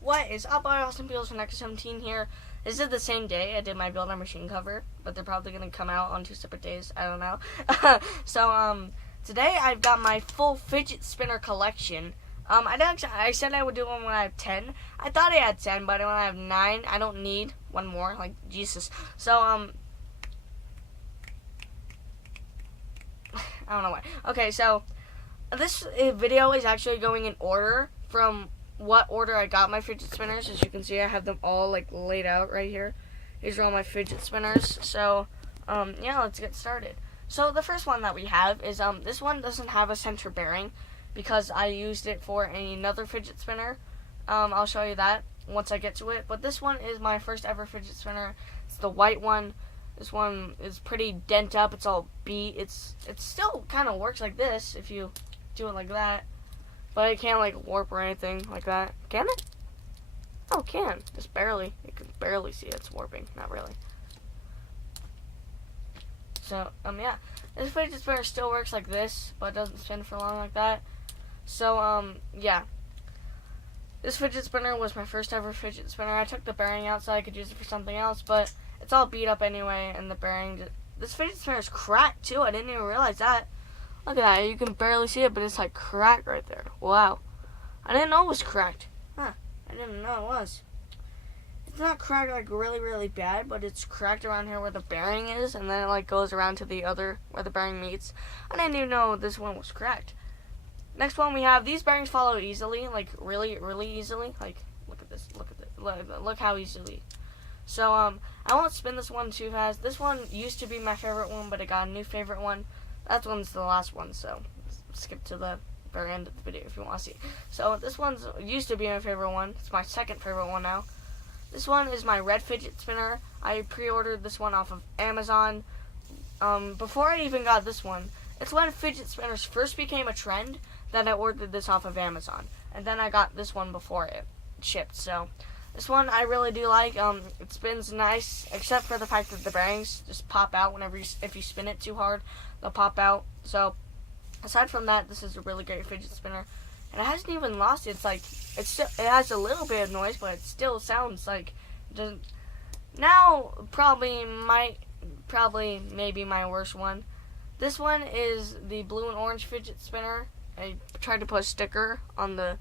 What is up, Austin Peels from Next 17 here. This is the same day I did my Build a Machine cover, but they're probably going to come out on 2 separate days. I don't know. Today I've got my full fidget spinner collection. I said I would do one when I have 10. I thought I had 10, but when I have 9, I don't need one more. Like, Jesus. So, I don't know why. Okay, so, this video is actually going in order from what order I got my fidget spinners. As you can see, I have them all like laid out right here. These are all my fidget spinners. So, yeah, let's get started. So the first one that we have is this one doesn't have a center bearing because I used it for another fidget spinner. I'll show you that once I get to it. But this one is my first ever fidget spinner. It's the white one. This one is pretty dent up. It's all beat. It still kind of works like this if you do it like that. But it can't like warp or anything like that. Can it? Oh, it can. Just barely. You can barely see it's warping. Not really. So, yeah. This fidget spinner still works like this, but doesn't spin for long like that. So, yeah. This fidget spinner was my first ever fidget spinner. I took the bearing out so I could use it for something else, but it's all beat up anyway, and the bearing... This fidget spinner is cracked, too. I didn't even realize that. Look at that. You can barely see it, but it's like cracked right there. Wow. I didn't know it was cracked. Huh. I didn't know it was. It's not cracked like really, really bad, but it's cracked around here where the bearing is, and then it like goes around to the other where the bearing meets. I didn't even know this one was cracked. Next one we have, these bearings follow easily, like really, really easily. Like, look at this. Look at this. Look how easily. So, I won't spin this one too fast. This one used to be my favorite one, but I got a new favorite one. That one's the last one, so skip to the very end of the video if you want to see. So this one's used to be my favorite one. It's my second favorite one now. This one is my red fidget spinner. I pre-ordered this one off of Amazon. Before I even got this one, it's when fidget spinners first became a trend that I ordered this off of Amazon. And then I got this one before it shipped. So this one I really do like. It spins nice, except for the fact that the bearings just pop out whenever if you spin it too hard. They'll pop out. So, aside from that, this is a really great fidget spinner. And it hasn't even lost its, like, it has a little bit of noise, but it still sounds like, it doesn't. Now, maybe my worst one. This one is the blue and orange fidget spinner. I tried to put a sticker on the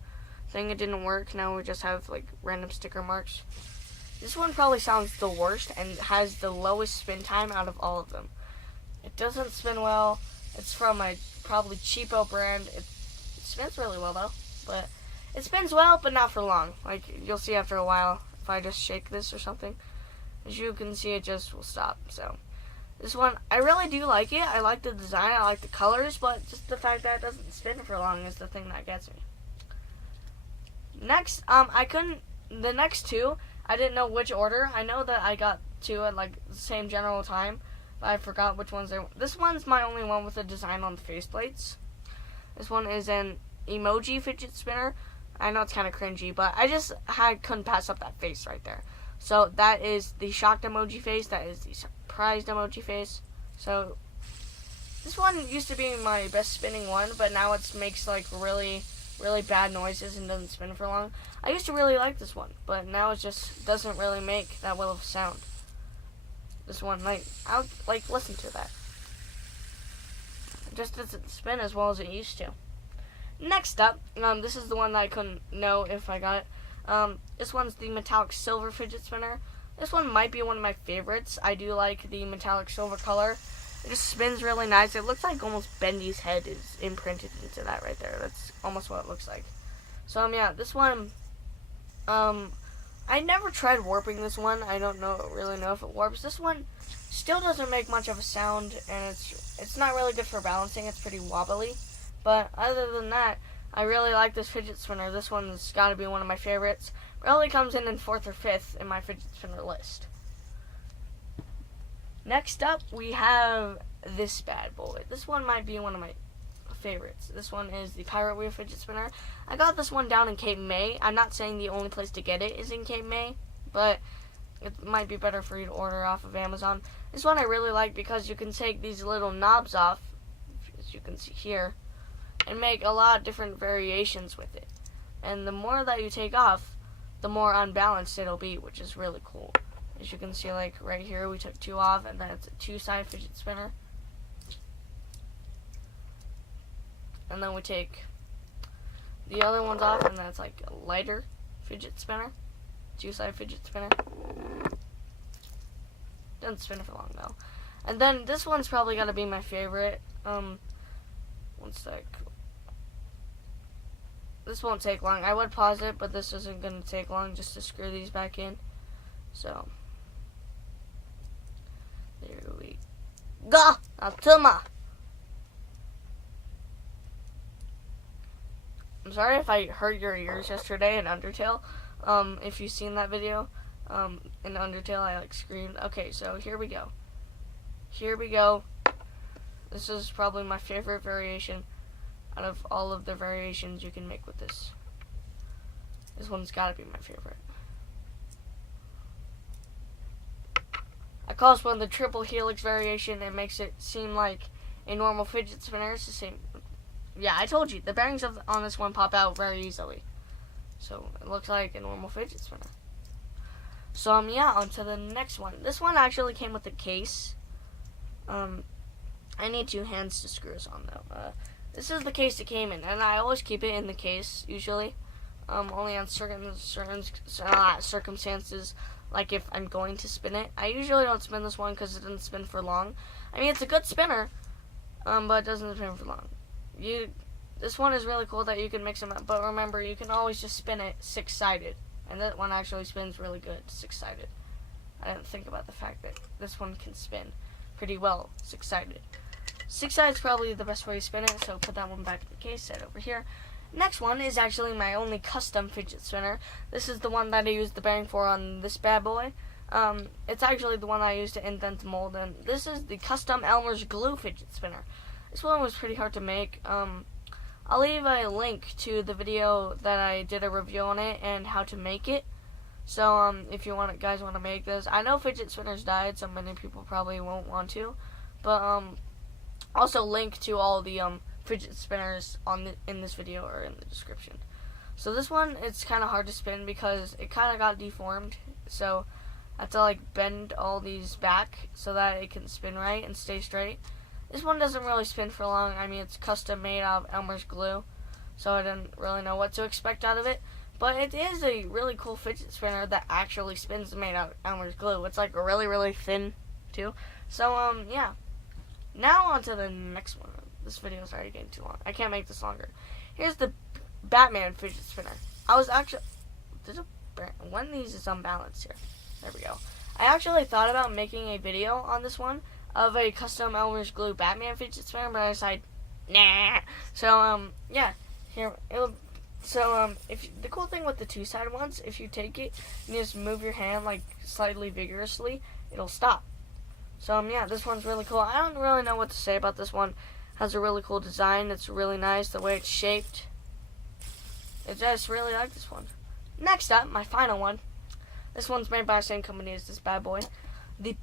thing. It didn't work. Now we just have, like, random sticker marks. This one probably sounds the worst and has the lowest spin time out of all of them. It doesn't spin well. It's from a probably cheapo brand. It spins really well though, but it spins well, but not for long. Like you'll see after a while if I just shake this or something. As you can see, it just will stop. So this one, I really do like it. I like the design. I like the colors, but just the fact that it doesn't spin for long is the thing that gets me. Next, the next two, I didn't know which order. I know that I got two at like the same general time. I forgot which ones they were. This one's my only one with a design on the faceplates. This one is an emoji fidget spinner. I know it's kind of cringy, but I just couldn't pass up that face right there. So that is the shocked emoji face. That is the surprised emoji face. So this one used to be my best spinning one, but now it makes like really, really bad noises and doesn't spin for long. I used to really like this one, but now it just doesn't really make that well of a sound. This one, I'll listen to that. It just doesn't spin as well as it used to. Next up, this is the one that I couldn't know if I got it. This one's the metallic silver fidget spinner. This one might be one of my favorites. I do like the metallic silver color. It just spins really nice. It looks like almost Bendy's head is imprinted into that right there. That's almost what it looks like. So, yeah, this one, I never tried warping this one. I don't really know if it warps. This one still doesn't make much of a sound, and it's not really good for balancing. It's pretty wobbly. But other than that, I really like this fidget spinner. This one's got to be one of my favorites. Probably comes in 4th or 5th in my fidget spinner list. Next up, we have this bad boy. This one might be one of my favorites. This one is the Pirate Wheel fidget spinner. I got this one down in Cape May. I'm not saying the only place to get it is in Cape May, but it might be better for you to order off of Amazon. This one I really like because you can take these little knobs off, as you can see here, and make a lot of different variations with it. And the more that you take off, the more unbalanced it'll be, which is really cool. As you can see, like right here, we took 2 off, and then it's a 2-side fidget spinner. And then we take the other ones off, and that's like a lighter fidget spinner, 2-side fidget spinner. Doesn't spin for long though. And then this one's probably gonna be my favorite. One sec. This won't take long. I would pause it, but this isn't gonna take long just to screw these back in. So there we go. Altuma. I'm sorry if I hurt your ears yesterday in Undertale. If you've seen that video, in Undertale, I like screamed. Okay, so here we go. Here we go. This is probably my favorite variation out of all of the variations you can make with this. This one's gotta be my favorite. I call this one the triple helix variation. It makes it seem like a normal fidget spinner. It's the same. Yeah, I told you, the bearings on this one pop out very easily. So, it looks like a normal fidget spinner. So, yeah, on to the next one. This one actually came with a case. I need 2 hands to screw this on, though. This is the case it came in, and I always keep it in the case, usually. Only on certain circumstances, like if I'm going to spin it. I usually don't spin this one because it doesn't spin for long. I mean, it's a good spinner, but it doesn't spin for long. This one is really cool that you can mix them up, but remember, you can always just spin it 6-sided, and that one actually spins really good 6-sided. I didn't think about the fact that this one can spin pretty well 6-sided. 6-sided is probably the best way to spin it, so put that one back in the case, set over here. Next one is actually my only custom fidget spinner. This is the one that I used the bearing for on this bad boy. It's actually the one I used to indent the mold, and this is the custom Elmer's glue fidget spinner. This one was pretty hard to make. I'll leave a link to the video that I did a review on it and how to make it. So, if you guys want to make this, I know fidget spinners died, so many people probably won't want to, but also link to all the fidget spinners in this video or in the description. So this one, it's kind of hard to spin because it kind of got deformed, so I have to like bend all these back so that it can spin right and stay straight. This one doesn't really spin for long. I mean, it's custom made out of Elmer's glue, so I didn't really know what to expect out of it. But it is a really cool fidget spinner that actually spins made out of Elmer's glue. It's like really, really thin, too. So, yeah. Now on to the next one. This video is already getting too long. I can't make this longer. Here's the Batman fidget spinner. I was actually... one of these is unbalanced here. There we go. I actually thought about making a video on this one of a custom Elmer's glue Batman fidget spinner, but I decided, nah. So, yeah. Here, if the cool thing with the 2-sided ones, if you take it and you just move your hand like slightly vigorously, it'll stop. So, yeah, this one's really cool. I don't really know what to say about this one. It has a really cool design. It's really nice the way it's shaped. I just really like this one. Next up, my final one. This one's made by the same company as this bad boy. The